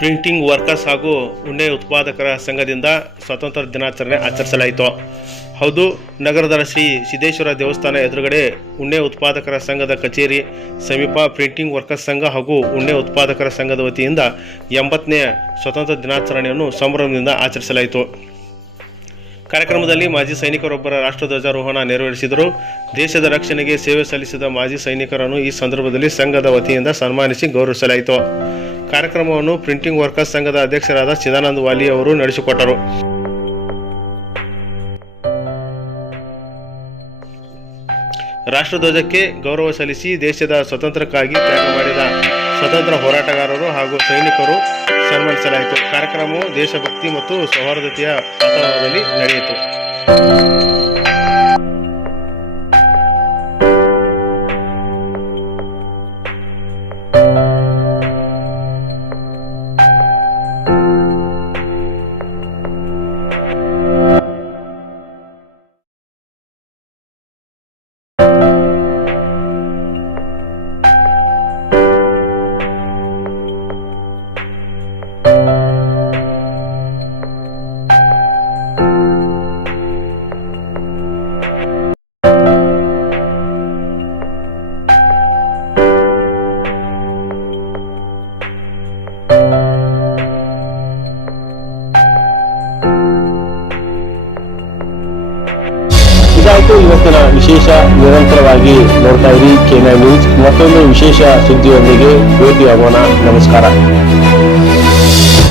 Printing workers ಹಾಗೂ ಉಣ್ಣೆ ಉತ್ಪಾದಕರ ಸಂಘದಿಂದ ಸ್ವಾತಂತ್ರ್ಯ ದಿನಾಚರಣೆ ಆಚರಿಸಲಾಯಿತು. ಹೌದು, ನಗರದ ಶ್ರೀ ಸಿದ್ದೇಶ್ವರ ದೇವಸ್ಥಾನ ಎದುರುಗಡೆ ಉಣ್ಣೆ ಉತ್ಪಾದಕರ ಸಂಘದ ಕಚೇರಿ ಸಮೀಪ ಪ್ರಿಂಟಿಂಗ್ ವರ್ಕರ್ಸ್ ಸಂಘ ಹಾಗೂ ಉಣ್ಣೆ ಉತ್ಪಾದಕರ ಸಂಘದ ವತಿಯಿಂದ 80ನೇ ಸ್ವಾತಂತ್ರ್ಯ ದಿನಾಚರಣೆಯನ್ನು ಸಂಭ್ರಮದಿಂದ ಆಚರಿಸಲಾಯಿತು. ಕಾರ್ಯಕ್ರಮದಲ್ಲಿ ಮಾಜಿ ಸೈನಿಕರೊಬ್ಬರ ರಾಷ್ಟ್ರಧ್ವಜಾರೋಹಣ ನೆರವೇರಿಸಿದರು. ದೇಶದ ರಕ್ಷಣೆಗೆ ಸೇವೆ ಸಲ್ಲಿಸಿದ ಮಾಜಿ ಸೈನಿಕರನ್ನು ಈ ಸಂದರ್ಭದಲ್ಲಿ ಸಂಘದ ವತಿಯಿಂದ ಸನ್ಮಾನಿಸಿ ಗೌರವಿಸಲಾಯಿತು. ಕಾರ್ಯಕ್ರಮವನ್ನು ಪ್ರಿಂಟಿಂಗ್ ವರ್ಕರ್ಸ್ ಸಂಘದ ಅಧ್ಯಕ್ಷರಾದ ಚಿದಾನಂದ ವಾಲಿ ಅವರು ನಡೆಸಿಕೊಟ್ಟರು. ರಾಷ್ಟ್ರಧ್ವಜಕ್ಕೆ ಗೌರವ ಸಲ್ಲಿಸಿ ದೇಶದ ಸ್ವಾತಂತ್ರ್ಯಕ್ಕಾಗಿ ತ್ಯಾಗ ಮಾಡಿದ ಸ್ವಾತಂತ್ರ್ಯ ಹೋರಾಟಗಾರರು ಹಾಗೂ ಸೈನಿಕರು ಸನ್ಮಾನಿಸಲಾಯಿತು. ಕಾರ್ಯಕ್ರಮವು ದೇಶಭಕ್ತಿ ಮತ್ತು ಸೌಹಾರ್ದತೆಯ ವಾತಾವರಣದಲ್ಲಿ ನಡೆಯಿತು. ಇದಾಯಿತು ಇವತ್ತಿನ ವಿಶೇಷ. ನಿರಂತರವಾಗಿ ನೋಡ್ತಾ ಇರಿ K9 ನ್ಯೂಸ್. ಮತ್ತೊಂದು ವಿಶೇಷ ಸುದ್ದಿಯೊಂದಿಗೆ ಭೇಟಿಯಾಗೋಣ. ನಮಸ್ಕಾರ.